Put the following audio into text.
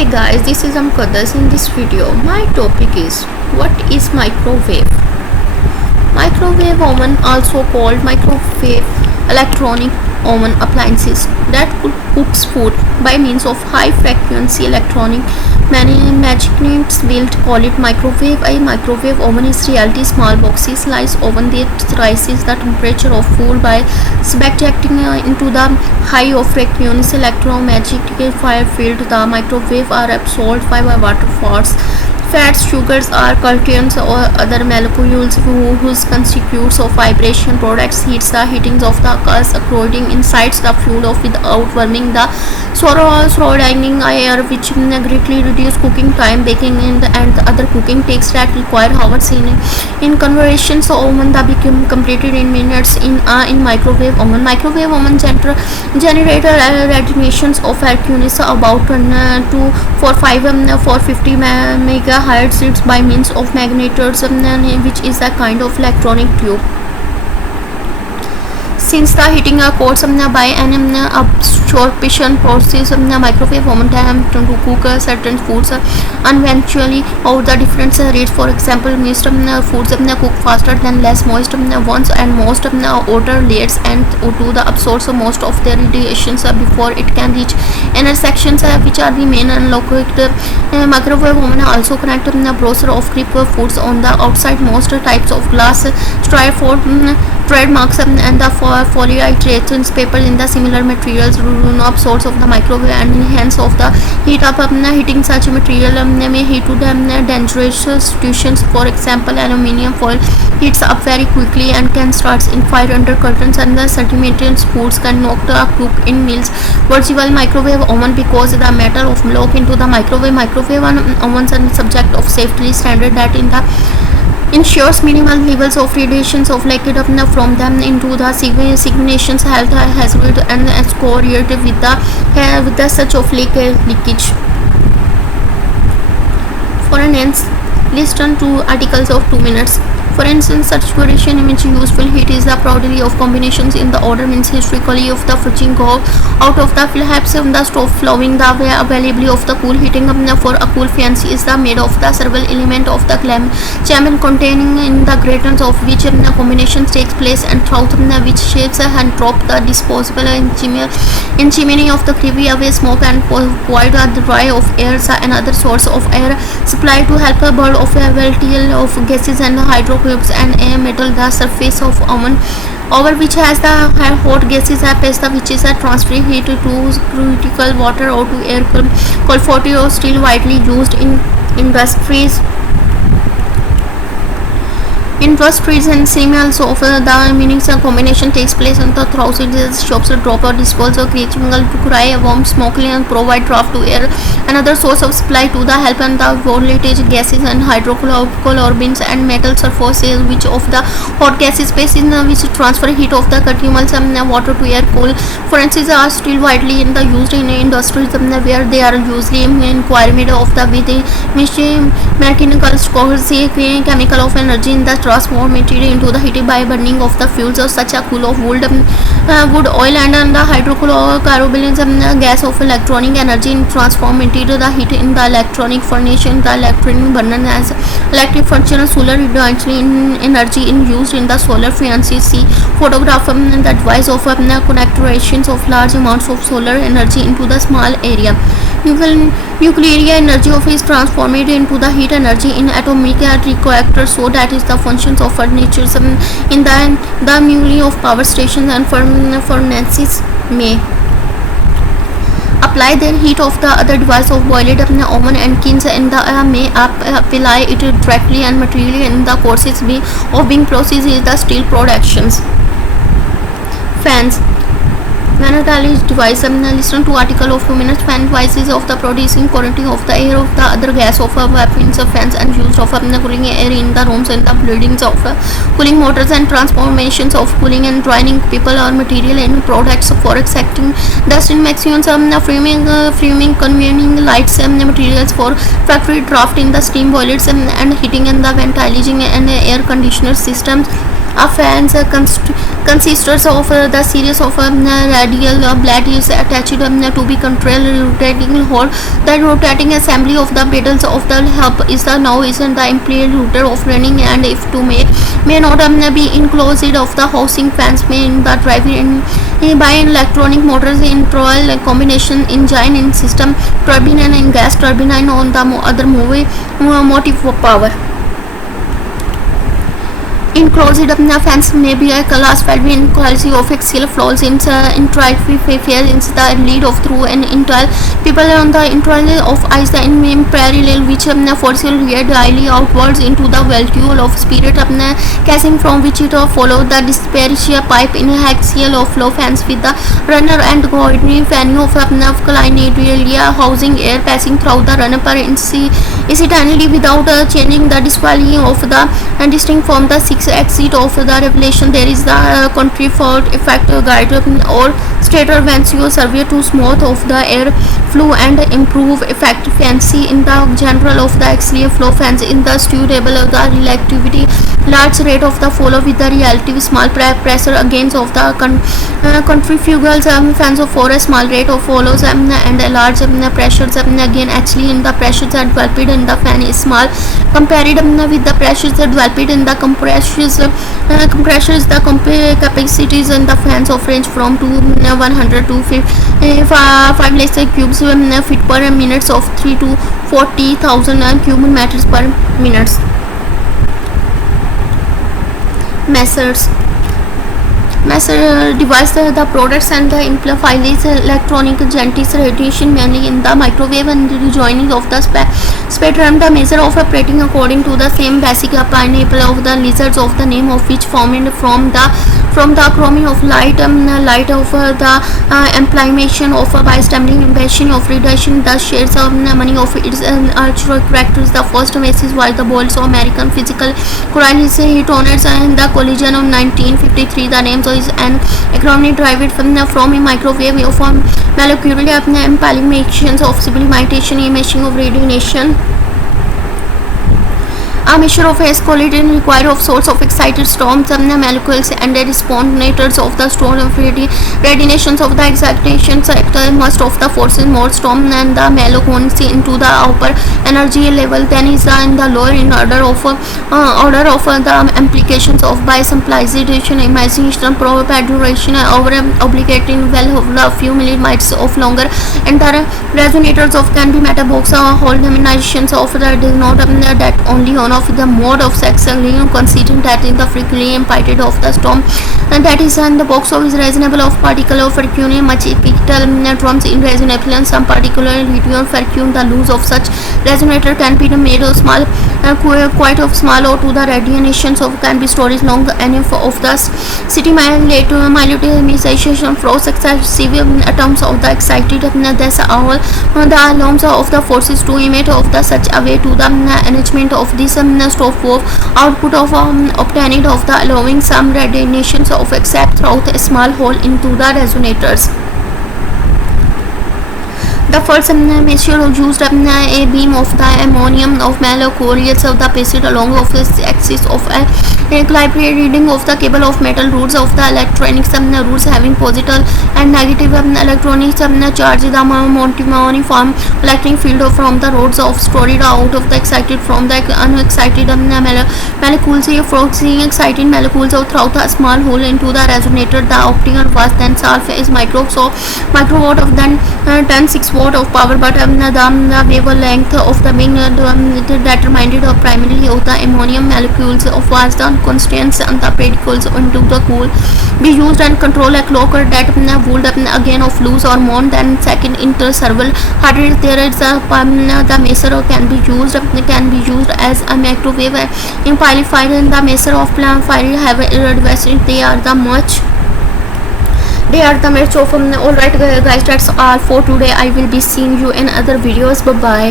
Hey guys, this is Amkadas. In this video, my topic is what is microwave? Microwave oven, also called microwave electronic oven appliances that cooks food by means of high frequency electronic magnets built call it microwave. A microwave oven is really small boxes size oven that rises the temperature of food by subjecting into the high of frequency electromagnetic fire field. The microwave are absorbed by water fats, sugars, or cultures or other molecules whose constitutes of vibration products heats the heatings of the gas according inside the fuel of without warming the surrounding air, which greatly reduce cooking time. Baking and other cooking takes that require hours in conversion, so oven that become completed in minutes in microwave oven. Microwave oven generate radiations of frequency about 450 megahertz by means of magnetars, which is a kind of electronic tube. Since the heating occurs by an absorption process, microwave oven attempt to cook certain foods and eventually out the different rates. For example, most foods cook faster than less moist ones, and most outer layers and to the absorb most of their radiations before it can reach inner sections, which are the main and located. Microwave oven also connect the processor of grip foods on the outside. Most types of glass, styrofoam, trademarks and the polyurethane paper in the similar materials do not source of the microwave and hence of the heat up heating such material may heat to dangerous situations. For example, aluminium foil heats up very quickly and can start in fire under curtains, and the centimeters foods can knock the cook in meals. Virtual microwave oven, because the metal of block into the microwave ovens are subject of safety standard that ensures minimal levels of radiations of liquid from them into the signations health hazard and correlated with the such of leakage. For an listen to articles of 2 minutes. For instance, saturation in which useful heat is the probability of combinations in the order means historically of the fridging go out of the flaps of the stove flowing the availability of the cool heating for a cool fancy is the made of the several element of the chamber containing in the gratings of which the combination takes place and throughout which shapes and drop the disposable in chimney of the creepy away smoke and void the dry of air another source of air supply to help a burn of volatile of gases and hydrocarbons and a metal. The surface of oven over which has the hot gases paste which is a transfer heat to critical water or to air cold forty or still widely used in industries and signals of the meanings combination takes place on the throughout shops drop or dispose or creating to cry warm smoke and provide draft to air. Another source of supply to the help and the voltage gases and hydrocarbons and metal surfaces which of the hot gases space in which transfer heat of the continuous water to air. Cool forensics are still widely in the used in industries where they are usually requirement of the mechanical chemical of energy in the transform material into the heat by burning of the fuels of such a cool of wood, oil and the hydrocarbons gas of electronic energy in transform material the heat in the electronic furnace in the electronic burner as electric function solar energy in used in the solar frequency. See photograph the device of connections of large amounts of solar energy into the small area. Nuclear energy of is transformed into the heat energy in atomic reactors, so that is the functions of furniture in the newly of power stations and furnaces may apply their heat of the other device of boiled oven and kilns in the may apply it directly and materially in the courses of being processed is the steel productions. Fans. Manatali's device listen to article of 2 minutes. Fan devices of the producing current of the air of the other gas of weapons of fans and used of cooling air in the rooms and the buildings of cooling motors and transformations of cooling and drying people or material and products for extracting dust in maximum framing convening lights materials for factory draft in the steam boilers and heating and the ventilation and air conditioner systems. fans consists of the series of radial blades attached to be control rotating hole. The rotating assembly of the pedals of the hub is now is the implied router of running, and if to may not be enclosed of the housing fans may in the driving by electronic motors in trial combination engine in system turbine and in gas turbine on the other motive power. Enclosed fans may be a glass valve in quality of axial flows in internal in the lead of through an internal people on the internal of ice in parallel which forces radially outwards into the vacuole of spirit casing from which it follows the dispersia pipe in axial of flow fans with the runner and coordinate fan of clinaria housing air passing through the runner per incidentally without changing the disquality of the distinct from the exit of the revelation. There is the contributed effect guide or stator ventio survey to smooth of the air flow and improve efficiency in the general of the axial flow fans in the suitable of the relativity large rate of the follow with the relative small pressure against of the centrifugal fans for a small rate of follows and a large pressures again actually in the pressures are developed in the fan is small compared with the pressures developed in the compressors the capacities in the fans of range from 100 to 5 less cubes feet per minute of 3 to 40,000 cubic meters per minute. Messer device the products and the amplifies electronic gentile radiation mainly in the microwave and rejoining of the spectrum. The measure of operating according to the same basic pineapple of the lizards of the name of which formed from the chromy of light light of the amplification of by stimulation of radiation the shades of many of its architectural characters. The first basis was the bolts of American physical correlates hetoners and the collision of 1953. The names is an acronym derived from a microwave of molecular amplifications of sublimination emission of radiation. A measure of escalated required of source of excited storms molecules and the respondators of the storm of radiations of the excitation sector must of the forces more storm and the molecules into the upper energy level than is in the lower in order of the implications of bisamplification imagination propagation over obligating well of a few millimeters of longer and the resonators of can be metabox whole nominations of the does not that only on of the mode of sex considering that in the frequently imparted of the storm and that is in the box of is reasonable of particle of fercune much epical neutrons in resonable and some particular lithium fercune. The loose of such resonator can be made of small quite of small or to the radiations of can be storage long enough of the city minutization flows excessive atoms of the excited that's all the alarms of the forces to emit of the such a way to the arrangement of this stove output of obtained of the allowing some radiations of except throughout a small hole into the resonators. The first measure used a beam of the ammonium of molecules of the pasted along of the axis of a equilibrium reading of the cable of metal roots of the electronics roots having positive and negative electronics charge the uniform electric field from the rods of stored out of the excited from the unexcited molecules forcing excited molecules throughout a small hole into the resonator. The optical was then solved is microwatt of then 10-6 watt of power but the wavelength of the being determined primarily of the ammonium molecules of was the constants and the particles into the cool be used and control a clock that would again of loose or more than second interval harder. There is the measure can be used as a microwave amplifier and the measure of fire have they are the much of alright guys, that's all for today. I will be seeing you in other videos. Bye bye.